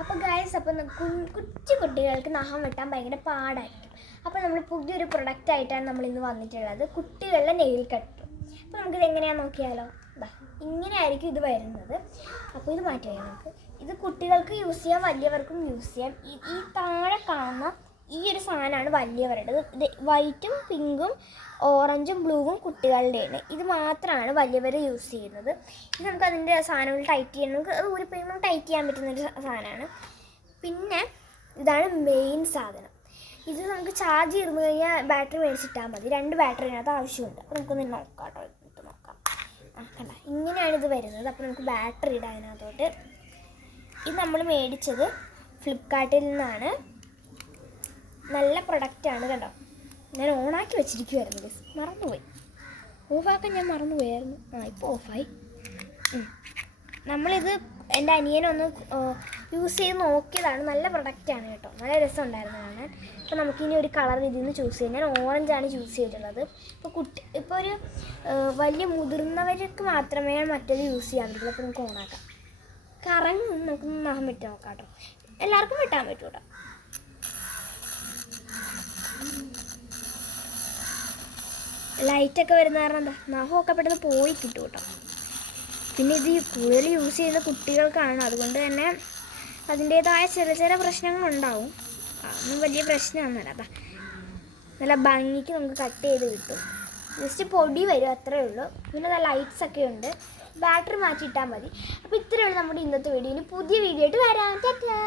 അപ്പോൾ ഗൈസ്, അപ്പോൾ കൊച്ചു കുട്ടികൾക്ക് നഖം വെട്ടാൻ ഭയങ്കര പാടായിരിക്കും. അപ്പോൾ നമ്മൾ പുതിയൊരു പ്രൊഡക്റ്റ് ആയിട്ടാണ് നമ്മൾ ഇന്ന് വന്നിട്ടുള്ളത്, കുട്ടികളുടെ നെയിൽ കട്ടർ. അപ്പോൾ നമുക്കിത് എങ്ങനെയാണെന്ന് നോക്കിയാലോ. ഇങ്ങനെ ആയിരിക്കും ഇത് വരുന്നത്. അപ്പോൾ ഇത് മാറ്റി വയ്ക്കാം നമുക്ക്. ഇത് കുട്ടികൾക്ക് യൂസ് ചെയ്യാം, വലിയവർക്കും യൂസ് ചെയ്യാം. ഈ താഴെ കാണുന്ന ഈ ഒരു സാധനമാണ് വലിയവരുടേത്. ഇത് വൈറ്റും പിങ്കും ഓറഞ്ചും ബ്ലൂവും കുട്ടികളുടെയാണ്. ഇത് മാത്രമാണ് വലിയവർ യൂസ് ചെയ്യുന്നത്. ഇത് നമുക്ക് അതിൻ്റെ സാധനങ്ങൾ ടൈറ്റ് ചെയ്യണം. നമുക്ക് അത് ഊരിപ്പോയി ടൈറ്റ് ചെയ്യാൻ പറ്റുന്നൊരു സാധനമാണ്. പിന്നെ ഇതാണ് മെയിൻ സാധനം. ഇത് നമുക്ക് ചാർജ് ചെയ്ത് കഴിഞ്ഞാൽ ബാറ്ററി മേടിച്ചിട്ടാൽ മതി. 2 ബാറ്ററി അതിനകത്ത് ആവശ്യമുണ്ട്. അപ്പോൾ നമുക്കൊന്ന് നോക്കാം കേട്ടോ. ഇട്ട് നോക്കാം. കണ്ട, ഇങ്ങനെയാണ് ഇത് വരുന്നത്. അപ്പോൾ നമുക്ക് ബാറ്ററി ഇടാം അതിനകത്തോട്ട്. ഇത് നമ്മൾ മേടിച്ചത് ഫ്ലിപ്കാർട്ടിൽ നിന്നാണ്. നല്ല പ്രൊഡക്റ്റാണ് കേട്ടോ. ഞാൻ ഓണാക്കി വെച്ചിരിക്കുമായിരുന്നു ഗൈസ്, മറന്നുപോയി. ഓഫാക്കാൻ ഞാൻ മറന്നുപോയായിരുന്നു. ഇപ്പോൾ ഓഫായി. നമ്മളിത് എൻ്റെ അനിയനൊന്ന് യൂസ് ചെയ്ത് നോക്കിയതാണ്. നല്ല പ്രൊഡക്റ്റാണ് കേട്ടോ, നല്ല രസമുണ്ടായിരുന്നു കാണാൻ. അപ്പോൾ നമുക്കിനി ഒരു കളർ ഇതിൽ നിന്ന് ചൂസ് ചെയ്യാം. ഞാൻ ഓറഞ്ചാണ് ചൂസ് ചെയ്തിട്ടുള്ളത്. ഇപ്പോൾ ഒരു വലിയ മുതിർന്നവർക്ക് മാത്രമേ മറ്റേത് യൂസ് ചെയ്യാൻ പറ്റുള്ളൂ. അപ്പോൾ നമുക്ക് ഓണാക്കാം. കറങ്ങും, നമുക്ക് നഖം വെട്ടാൻ നോക്കാം കേട്ടോ. എല്ലാവർക്കും വെട്ടാൻ പറ്റും കേട്ടോ. ലൈറ്റൊക്കെ വരുന്ന കാരണം എന്താ, നഖമൊക്കെ പെട്ടെന്ന് പോയി കിട്ടും കേട്ടോ. പിന്നെ ഇത് കൂടുതൽ യൂസ് ചെയ്യുന്ന കുട്ടികൾക്കാണ്, അതുകൊണ്ട് തന്നെ അതിൻ്റേതായ ചെറിയ പ്രശ്നങ്ങളുണ്ടാവും. അതൊന്നും വലിയ പ്രശ്നമൊന്നുമല്ല. നല്ല ഭംഗിക്ക് നമുക്ക് കട്ട് ചെയ്ത് കിട്ടും. ജസ്റ്റ് പൊടി വരും, അത്രയേ ഉള്ളൂ. പിന്നെ നല്ല ലൈറ്റ്സൊക്കെ ഉണ്ട്. ബാറ്ററി മാറ്റിയിട്ടാൽ മതി. അപ്പോൾ ഇത്രയേ ഉള്ളൂ നമ്മുടെ ഇന്നത്തെ വീഡിയോ. ഇനി പുതിയ വീഡിയോ ആയിട്ട് വരാം. ടാറ്റാ.